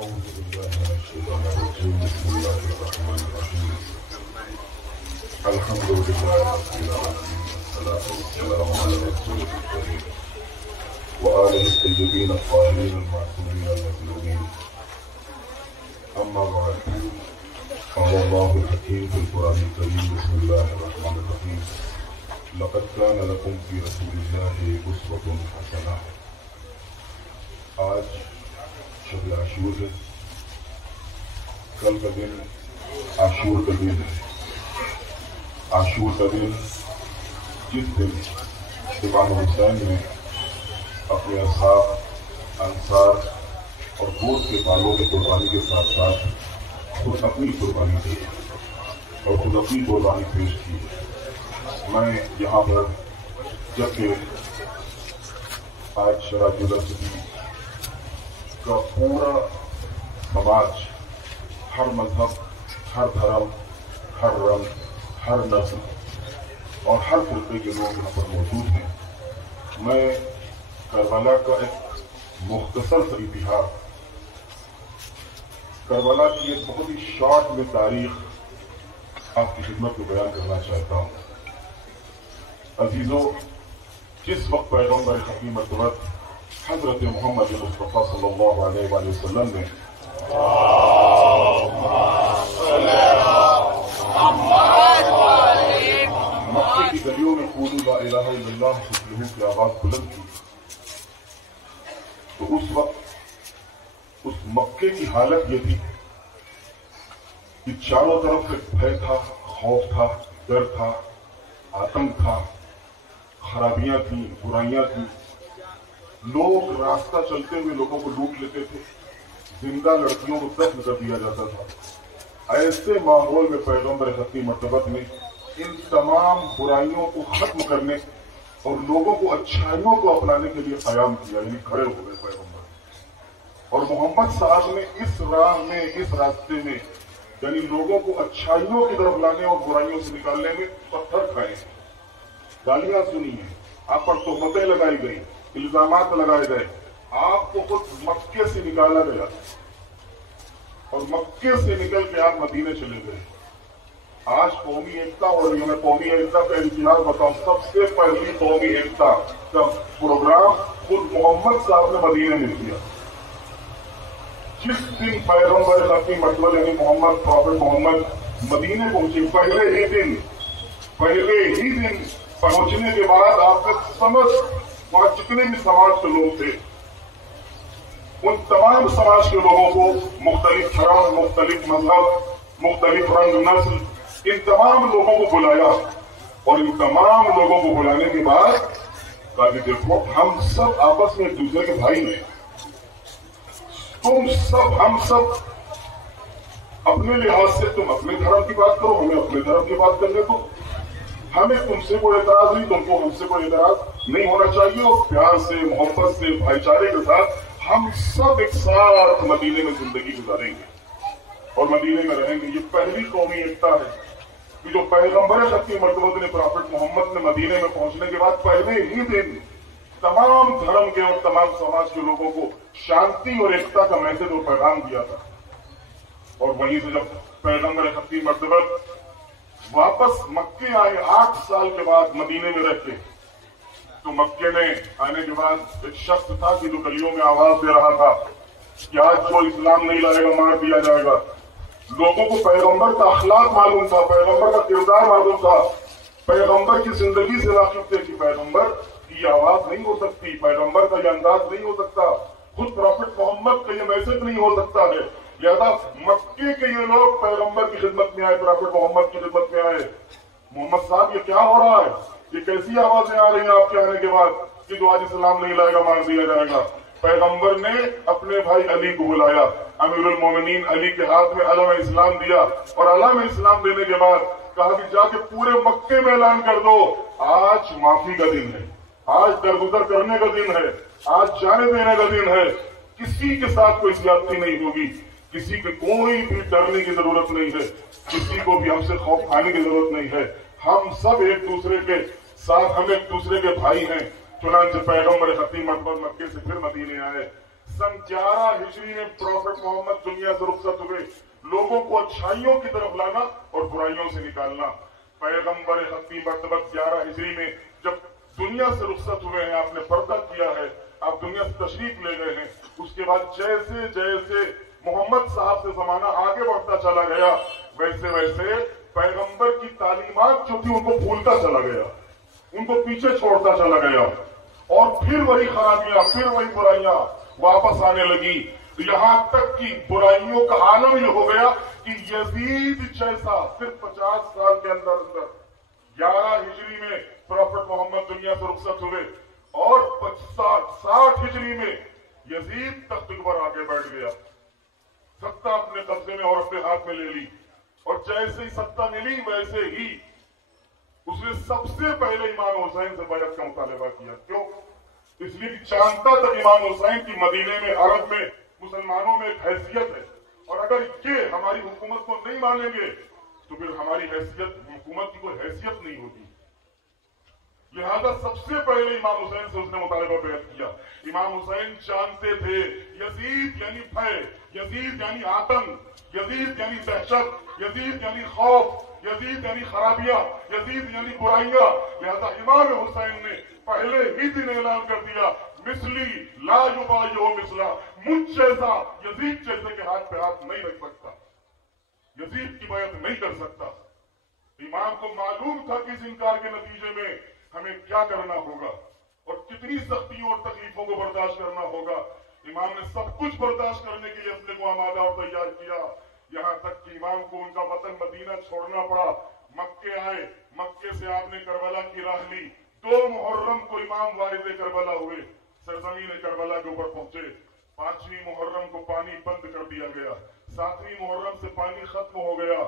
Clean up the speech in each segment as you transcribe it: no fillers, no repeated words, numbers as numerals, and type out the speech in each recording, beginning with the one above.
أعوذ بالله من الشيطان الرجيم بسم الله الرحمن الرحيم الحمد لله رب العالمين والصلاة والسلام على رسوله الكريم وآله الطيبين الطاهرين المعصومين المظلومين أما بعد قال الله الحكيم في القرآن الكريم بسم الله الرحمن الرحيم لقد كان لكم في رسول الله أسوة حسنة. آج شب عاشور ہے، کل کا دن عاشور کا دن ہے۔ عاشور کا دن جس دن امام حسین نے اپنے اصحاب، انصار اور گوشت کے پالوں کی قربانی کے ساتھ ساتھ خود اپنی قربانی دی اور خود اپنی قربانی پیش کی۔ میں یہاں پر جبکہ آج شرح یونیورسٹی کا پورا سماج، ہر مذہب، ہر دھرم، ہر رنگ، ہر نسل اور ہر فرقے کے لوگ یہاں پر موجود ہیں، میں کربلا کا ایک مختصر سا اتہاس، کربلا کی ایک بہت ہی شارٹ میں تاریخ آپ کی خدمت میں بیان کرنا چاہتا ہوں۔ عزیزوں، جس وقت پیغمبر ختم مرتبت حضرت محمد مصطفیٰ صلی اللہ علیہ وآلہ وسلم نے مکے کی گلیوں میں قولوا لا الہ الا اللہ تفلحوا کی آواز بلند کی، تو اس وقت اس مکے کی حالت یہ تھی کہ چاروں طرف سے بھے تھا، خوف تھا، ڈر تھا، آتنک تھا، خرابیاں تھیں، برائیاں تھیں، لوگ راستہ چلتے ہوئے لوگوں کو لوٹ لیتے تھے، زندہ لڑکیوں کو دفن کر دیا جاتا تھا۔ ایسے ماحول میں پیغمبر ختم مرتبت نے ان تمام برائیوں کو ختم کرنے اور لوگوں کو اچھائیوں کو اپنانے کے لیے قیام کیا، یعنی کھڑے ہو گئے پیغمبر۔ اور محمد صاحب نے اس راہ میں، اس راستے میں، یعنی لوگوں کو اچھائیوں کی طرف لانے اور برائیوں سے نکالنے میں پتھر کھائے، گالیاں سنی ہیں، آپ پر تہمتیں لگائی گئی، الزامات لگائے گئے، آپ کو خود مکے سے نکالا گیا اور مکے سے نکل کے آپ مدینے چلے گئے۔ آج قومی ایکتا، اور یہ میں قومی ایکتا کا امتیاز بتاؤں، سب سے پہلی قومی ایکتا کا پروگرام خود محمد صاحب نے مدینے میں کیا۔ جس دن پیغمبر ختم مرتبہ یعنی محمد پروفٹ محمد مدینے پہنچے، پہلے ہی دن پہنچنے کے بعد آپ نے سمجھ وہاں جتنے بھی سماج کے لوگ تھے، ان تمام سماج کے لوگوں کو، مختلف دھرم، مختلف مذہب، مختلف رنگ، نسل، ان تمام لوگوں کو بلایا اور ان تمام لوگوں کو بلانے کے بعد کہا کہ دیکھو، ہم سب آپس میں ایک دوسرے کے بھائی ہیں، ہم سب اپنے لحاظ سے، تم اپنے دھرم کی بات کرو، ہمیں اپنے دھرم کی بات کرنے دو، ہمیں تم سے کوئی اعتراض نہیں، تم کو ہم سے کوئی اعتراض نہیں ہونا چاہیے، اور پیار سے، محبت سے، بھائی چارے کے ساتھ ہم سب ایک ساتھ مدینے میں زندگی گزاریں گے اور مدینے میں رہیں گے۔ یہ پہلی قومی ایکتا ہے کہ جو پیغمبر ختم مرتبہ نے پروفٹ محمد نے مدینے میں پہنچنے کے بعد پہلے ہی دن تمام دھرم کے اور تمام سماج کے لوگوں کو شانتی اور ایکتا کا میسج اور پیغام دیا تھا۔ اور وہیں سے جب پیغمبر ختم مرتبہ واپس مکے آئے 8 سال کے بعد مدینے میں رہتے، تو مکے میں آنے کے بعد ایک شخص تھا کہ جو گلیوں میں آواز دے رہا تھا کہ آج جو اسلام نہیں لائے گا مار دیا جائے گا۔ لوگوں کو پیغمبر کا اخلاق معلوم تھا، پیغمبر کا کردار معلوم تھا، پیغمبر کی زندگی سے واقف تھے کہ پیغمبر کی یہ آواز نہیں ہو سکتی، پیغمبر کا یہ انداز نہیں ہو سکتا، خود پروفٹ محمد کا یہ میسج نہیں ہو سکتا ہے۔ لہذا مکے کے یہ لوگ پیغمبر کی خدمت میں آئے، پروفٹ محمد کی خدمت میں آئے، محمد صاحب یہ کیا ہو رہا ہے، یہ کیسی آوازیں آ رہی ہیں آپ کے آنے کے بعد کہ جو آج اسلام نہیں لائے گا مار دیا جائے گا۔ پیغمبر نے اپنے بھائی علی کو بلایا، امیر المومنین علی کے ہاتھ میں علم اسلام دیا، اور علم اسلام دینے کے بعد کہا کہ جا کے پورے مکے میں اعلان کر دو، آج معافی کا دن ہے، آج درگزر کرنے کا دن ہے، آج جانے دینے کا دن ہے، کسی کے ساتھ کوئی زیادتی نہیں ہوگی، کسی کے کوئی بھی ڈرنے کی ضرورت نہیں ہے، کسی کو بھی ہم سے خوف کھانے کی ضرورت نہیں ہے، ہم سب ایک دوسرے کے ساتھ، ہم ایک دوسرے کے بھائی ہیں۔ چنانچہ پیغمبر ختم مرتبہ مکے سے پھر مدینے آئے، सन 11 हिजरी में प्रॉफिट मोहम्मद दुनिया से रुखसत हुए, लोगों को अच्छाइयों की तरफ लाना और बुराइयों से निकालना। पैगंबर खत्मी मरतबत 11 हिजरी में जब दुनिया से रुखसत हुए हैं, आपने पर्दा किया है, आप दुनिया से तशरीफ ले गए हैं, उसके बाद जैसे जैसे मोहम्मद साहब से जमाना आगे बढ़ता चला गया, वैसे वैसे पैगंबर की तालीमात जो थी उनको भूलता चला गया, उनको पीछे छोड़ता चला गया, और फिर वही खराबियां, फिर वही बुराइयां वापस आने लगी। यहां तक कि बुराइयों का आलम ये हो गया कि यजीद जैसा सिर्फ 50 साल के अंदर अंदर 11 हिजरी में प्रॉफिट मोहम्मद दुनिया से रुखसत हुए, और 60 हिजरी में यजीद तख्त पर आके बैठ गया, सत्ता अपने कब्जे में और अपने हाथ में ले ली, और जैसे ही सत्ता मिली वैसे ही उसने सबसे पहले इमाम हुसैन से बैत का मुतालबा किया। क्यों? इसलिए कि जानता था इमाम हुसैन की मदीने में, अरब में, मुसलमानों में एक हैसियत है, और अगर ये हमारी हुकूमत को नहीं मानेंगे तो फिर हमारी हैसियत, हुकूमत की कोई हैसियत नहीं होगी। लिहाजा सबसे पहले इमाम हुसैन से उसने मुतालबा बैत किया। इमाम हुसैन जानते थे यजीद यानी भय, यजीद यानी आतंक, यजीद यानी दहशत, यजीद यानी खौफ, यजीद यानी खराबियां, यजीद यानी बुराइयां। लिहाजा इमाम हुसैन ने पहले ही दिन ऐलान कर दिया, मिसली ला युबायु मिसला, मुझ जैसा यजीद जैसे के हाथ पे हाथ नहीं रख सकता, यजीद की बैत नहीं कर सकता। इमाम को मालूम था कि इस इनकार के नतीजे में हमें क्या करना होगा और कितनी सख्तियों और तकलीफों को बर्दाश्त करना होगा। इमाम ने सब कुछ बर्दाश्त करने के लिए अपने को आमादा और तैयार किया, यहाँ तक कि इमाम को उनका वतन मदीना छोड़ना पड़ा। मक्के आए, मक्के से आपने करबला की राह ली। 2 मुहर्रम को इमाम वारिद करबला हुए, सरजमीन करबला के ऊपर पहुंचे। 5वीं मुहर्रम को पानी बंद कर दिया गया, 7वीं मुहर्रम से पानी खत्म हो गया।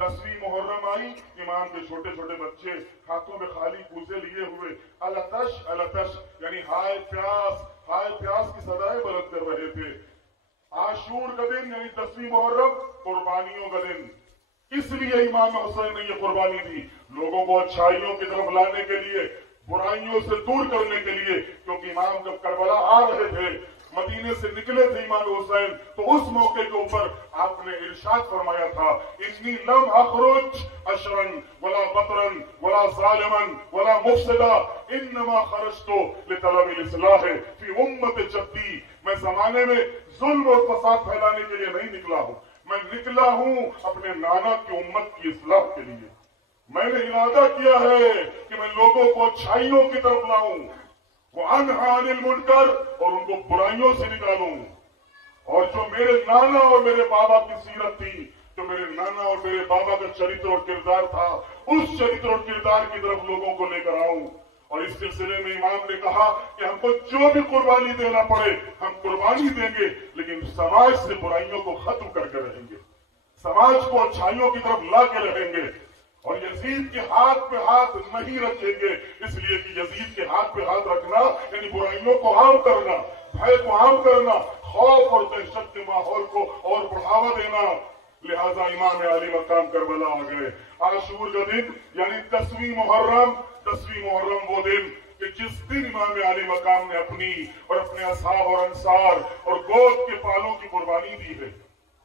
10वीं मुहर्रम आई, इमाम के छोटे छोटे बच्चे हाथों में खाली कूजे लिए हुए अलतश अलतश यानी हाय प्यास की सदाएं बुलंद कर रहे थे। आशूर का दिन यानी 10वीं मुहर्रम कुर्बानियों का दिन, इसलिए इमाम हुसैन ने ये कुर्बानी दी, लोगों को अच्छाइयों की तरफ लाने के लिए, बुराइयों से दूर करने के लिए। क्योंकि इमाम जब करबला आ रहे थे, मदीने से निकले थे इमाम हुसैन, तो उस मौके के ऊपर आपने इरशाद फरमाया था, इन्नी लम अखरुज अशरन वला बतरन वला जालिमन वला मुफसिदा इन्नमा खरजतु लितलबिल इस्लाह फी उम्मत जद्दी। मैं जमाने में जुल्म और फसाद फैलाने के लिए नहीं निकला हूं, मैं निकला हूं अपने नाना की उम्मत की इस्लाह के लिए। मैंने इरादा किया है कि मैं लोगों को अच्छाइयों की तरफ लाऊं, वो अनहानिल मुनकर, और उनको बुराइयों से निकालूं। और जो मेरे नाना और मेरे बाबा की सीरत थी, जो मेरे नाना और मेरे बाबा का चरित्र और किरदार था, उस चरित्र और किरदार की तरफ लोगों को लेकर आऊं। और इस सिलसिले में इमाम ने कहा कि हमको जो भी कुर्बानी देना पड़े हम कुर्बानी देंगे, लेकिन समाज से बुराइयों को खत्म करके रहेंगे, समाज को अच्छाइयों की तरफ ला के रहेंगे, और यजीद के हाथ पे हाथ नहीं रखेंगे। इसलिए कि यजीद के हाथ पे हाथ रखना यानी बुराइयों को आम करना, भय को आम करना, खौफ और दहशत के माहौल को और बढ़ावा देना। लिहाजा इमाम आली मकाम करबला आ गए। आशूर का दिन यानी 10वीं मुहर्रम वो दिन कि जिस दिन इमाम आली मकाम ने अपनी और अपने असहाब और अंसार और गोद के पालों की कुर्बानी दी है।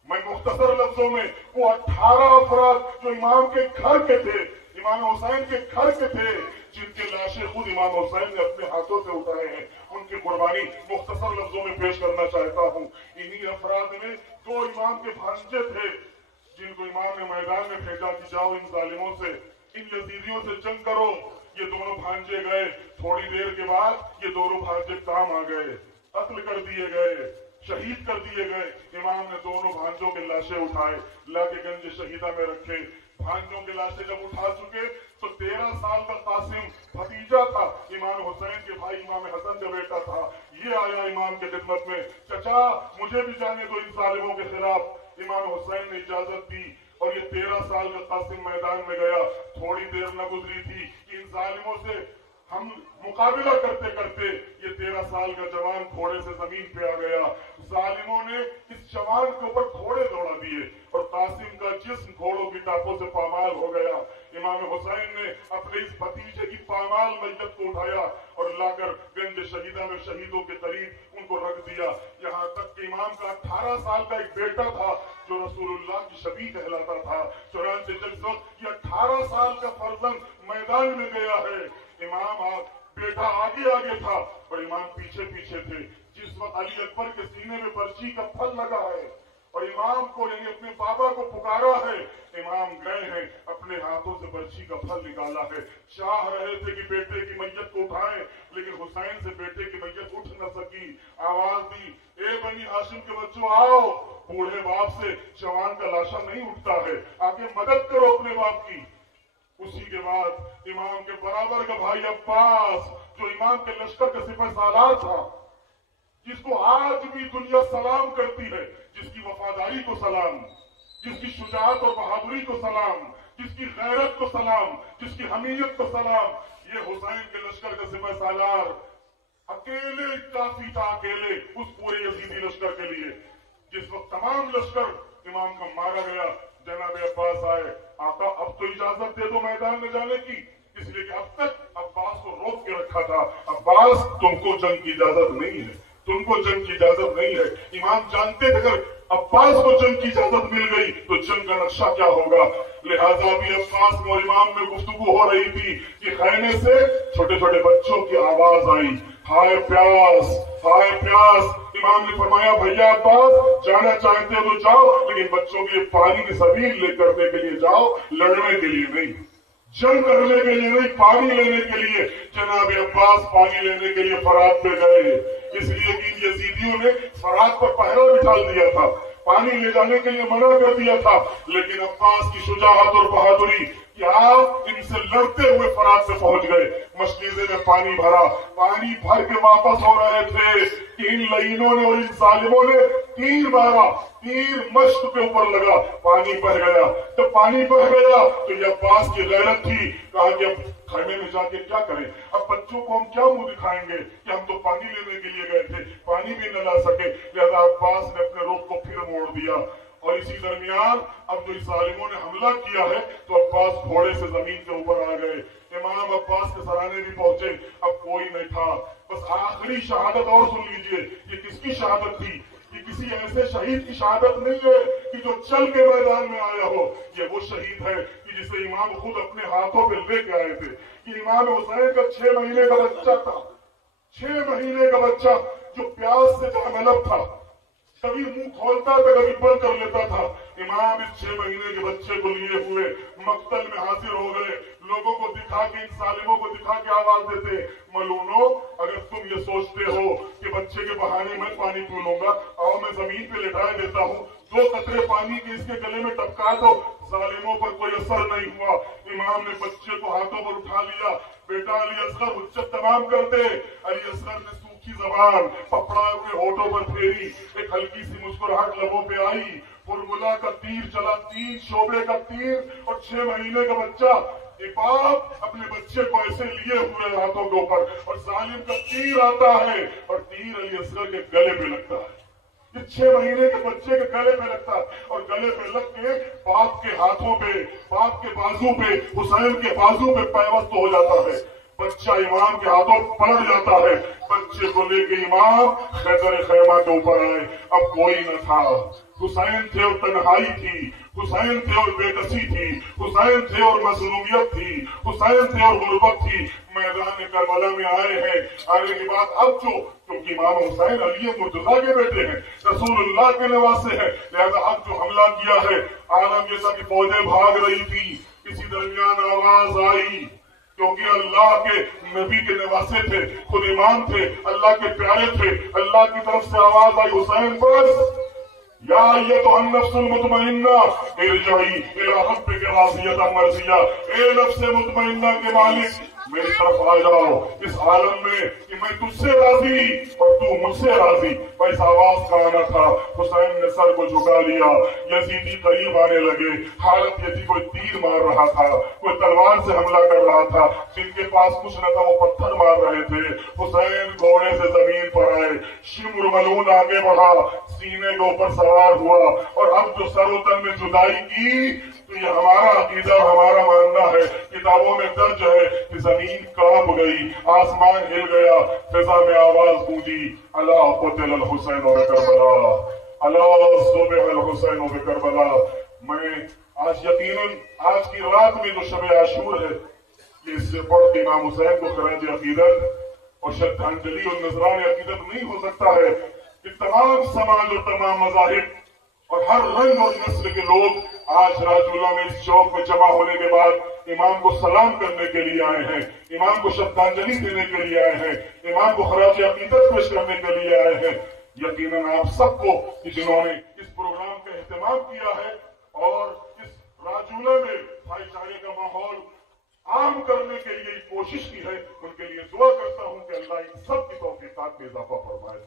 मैं मुख्तसर लफ्जों में वो 18 अफराद जो इमाम के घर के थे, इमाम हुसैन के घर के थे, जिनके लाशें खुद इमाम हुसैन ने अपने हाथों से उठाए हैं, उनकी कुर्बानी मुख्तसर लफ्जों में पेश करना चाहता हूँ। इन्हीं अफराद में 2 इमाम के भांजे थे, जिनको इमाम ने मैदान में भेजा कि जाओ इन जालिमों से, इन यजीदियों से जंग करो। ये दोनों भांजे गए, थोड़ी देर के बाद ये दोनों भांजे काम आ गए, कत्ल कर दिए गए, शहीद कर दिए गए। इमाम ने दोनों भांजों के लाशें उठाए, लाके गंज शहीदा में रखे। भांजों के लाशें जब उठा चुके तो 13 साल का कासिम भतीजा था, इमाम हुसैन के भाई इमाम हसन का बेटा था, ये आया इमाम के खिदमत में, चचा मुझे भी जाने दो इन जालिमों के खिलाफ। इमाम हुसैन ने इजाजत दी और ये 13 साल का कासिम मैदान में गया। थोड़ी देर न गुजरी थी कि इन जालिमों से हम मुकाबला करते करते ये 13 साल का जवान घोड़े से जमीन पे आ गया। जालिमों ने इस जवान के ऊपर घोड़े दौड़ा दिए और कासिम का जिस्म घोड़ों की टापों से पामाल हो गया। इमाम हुसैन ने अपने इस भतीजे की पामाल मैयत को उठाया और लाकर गंज शहीदा में शहीदों के करीब उनको रख दिया। यहाँ तक कि इमाम का 18 साल का एक बेटा था जो रसूलुल्लाह की शबी कहलाता था। चुनांचे जिस वक्त ये 18 साल का फर्जंद मैदान में गया है, इमाम बेटा आगे आगे था और इमाम पीछे पीछे थे। जिस वक्त अली अकबर के सीने में पर्ची का फल लगा है और इमाम को यानी अपने बाबा को पुकारा है, इमाम गए हैं, अपने हाथों से बर्छी का फल निकाला है। चाह रहे थे कि बेटे की मैयत को उठाएं, लेकिन हुसैन से बेटे की मैयत उठ न सकी। आवाज दी, ए बनी हाशिम के बच्चों आओ, बूढ़े बाप से जवान का लाशा नहीं उठता है, आके मदद करो अपने बाप की। उसी के बाद इमाम के बराबर का भाई अब्बास, जो इमाम के लश्कर का सिपह सालार था, जिसको आज भी दुनिया सलाम करती है, जिसकी वफादारी को सलाम, जिसकी शुजाअत और बहादुरी को सलाम, जिसकी गैरत को सलाम, जिसकी हमीयत को सलाम, ये हुसैन के लश्कर का सिपह सालार अकेले काफी था, अकेले उस पूरे यजीदी लश्कर के लिए। जिस वक्त तमाम लश्कर इमाम का मारा गया, जनाब अब्बास आए, आका अब तो इजाजत दे दो मैदान में जाने की, इसलिए कि अब तक अब्बास को रोक के रखा था। अब्बास तुमको जंग की इजाजत नहीं है, तुमको जंग की इजाजत नहीं है। इमाम जानते थे अगर अब्बास को जंग की इजाजत मिल गई तो जंग का नक्शा क्या होगा। लिहाजा भी अब्बास और इमाम में गुफ्तगू हो रही थी कि खैमे से छोटे छोटे बच्चों की आवाज आई, हाय प्यास, हाय प्यास। इमाम ने फरमाया, भैया अब्बास जाना चाहते हो तो जाओ, लेकिन बच्चों के पानी की सबील लेकर के लिए जाओ, लड़ने के लिए नहीं, जंग करने के लिए नहीं, पानी लेने के लिए। जनाब अब्बास पानी लेने के लिए फरात पे गए, इसलिए कि यजीदियों ने फरात पर पहरा बिठा दिया था, पानी ले जाने के लिए मना कर दिया था। लेकिन अब्बास की शुजाअत और बहादुरी कि आप इनसे लड़ते हुए फरात से पहुंच गए, मशकीजे में पानी भरा, पानी भर के वापस हो रहे थे कि इन लईनों ने और इन सालिमों ने तीर मारा, तीर मश्क के ऊपर लगा, पानी बह गया। जब पानी बह गया तो ये अब्बास की गैरत थी, कहा कि अब खैमे में जाके क्या करें, अब बच्चों को हम क्या मुंह दिखाएंगे कि हम तो पानी लेने के लिए गए थे, पानी भी न ला सके। लिहाजा अब्बास ने अपने रुख को फिर मोड़ दिया और इसी दरमियान अब जो सालिमों ने हमला किया है तो अब्बास घोड़े से जमीन के ऊपर आ गए। इमाम अब्बास के सराहने भी पहुंचे, अब कोई नहीं था। बस आखिरी शहादत और सुन लीजिए, ये किसकी शहादत थी? ये किसी ऐसे शहीद की शहादत नहीं है कि जो चल के मैदान में आया हो, ये वो शहीद है कि जिसे इमाम खुद अपने हाथों पे लेके आए थे। कि इमाम हुसैन का 6 महीने का बच्चा था, 6 महीने का बच्चा जो प्यास से जहमलब था, कभी मुंह खोलता था कभी बंद कर लेता था। इमाम इस 6 महीने के बच्चे को लिए हुए मक्तल में हाजिर हो गए, लोगों को दिखा के, इन सालिमों को दिखा के आवाज देते, मलूनो अगर तुम ये सोचते हो कि बच्चे के बहाने मैं पानी पी लूंगा, आओ मैं जमीन पे लिटाए देता हूँ, 2 कतरे पानी के इसके गले में टपका दो। सालिमों पर कोई असर नहीं हुआ। इमाम ने बच्चे को हाथों पर उठा लिया, बेटा अली असगर हुज्जत तमाम कर दे। अली असगर ने सूखी जबान पपड़ा हुए होठों पर फेरी, एक हल्की सी मुस्कुराहट लबों पे आई, फुरमुला का तीर चला, 3 शोबे का तीर, और 6 महीने का बच्चा। एक बाप अपने बच्चे को ऐसे लिए हुए हाथों के ऊपर, और जालिम का तीर आता है और तीर अली असगर के गले पे लगता है। ये 6 महीने के बच्चे के गले पे लगता है और गले पे लग के बाप के हाथों पे, बाप के बाजू पे, हुसैन के बाजू पे पैवस्त हो जाता है। बच्चा इमाम के हाथों पलट जाता है। बच्चे को लेके इमाम खैबर खैमा के ऊपर आए। अब कोई न था, हुसैन थे और तन्हाई थी, हुसैन थे और बेकसी थी, हुसैन थे और मजलूमियत थी, हुसैन थे और गुर्बत थी। मैदान करबला में आए हैं। आने की बात अब जो, क्योंकि इमाम हुसैन अली मुर्तजा के बेटे हैं, रसूलुल्लाह के नवासे हैं, लिहाजा अब जो हमला किया है, आलम जैसा की फौजें भाग रही थी, इसी दरमियान आवाज आई, क्योंकि अल्लाह के नबी के नवासे थे, खुद इमाम थे, अल्लाह के प्यारे थे। अल्लाह की तरफ से आवाज आई, हुसैन बस, या ये तो नफ्सुल मुतमइन्ना इरजाई इला रब्बिका राज़ियतन मर्ज़िया, ए नफ्स मुतमइन्ना के मालिक मेरी तरफ आ जाओ, इस आलम में कि मैं तुझसे राजी और تو مجھ سے راضی. بس آواز کا آنا تھا. حسین نے سر کو جھکا لیا. یزیدی قریب آنے لگے. حالت یہ تھی کوئی تیر مار رہا تھا, کوئی تلوار سے حملہ کر رہا تھا. جن کے پاس کچھ نہ تھا وہ پتھر مار رہے تھے. حسین گھوڑے سے زمین پر آئے. شمر ملعون آگے بڑھا, سینے کے اوپر سوار ہوا, اور اب جو سر و تن میں جدائی کی تو یہ ہمارا عقیدہ اور ہمارا ماننا ہے. کتابوں میں درج ہے کہ زمین کانپ گئی, آسمان ہل گیا, فضا میں آواز گونجی, الا قتل الحسین بکربلا, الا ذبح الحسین بکربلا. میں آج یقیناً آج کی رات میں جو شب عاشور ہے, یہ اس سے پڑھ کے امام حسین کو خراج عقیدت اور شرطانجلی اور نذران عقیدت نہیں ہو سکتا ہے کہ تمام سماج اور تمام مذاہب اور ہر رنگ اور نسل کے لوگ آج راج اللہ میں اس چوک میں جمع ہونے کے بعد امام کو سلام کرنے کے لیے آئے ہیں, امام کو شرطانجلی دینے کے لیے آئے ہیں, امام کو خراج عقیدت پیش کرنے کے لیے آئے ہیں. یقیناً آپ سب کو جنہوں نے اس پروگرام کا اہتمام کیا ہے اور اس راجولہ میں بھائی چارے کا ماحول عام کرنے کے لیے کوشش کی ہے, ان کے لیے دعا کرتا ہوں کہ اللہ ان سب کی توفیقات میں اضافہ فرمائے.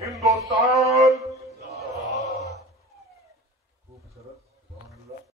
ہندوستان خوبصورت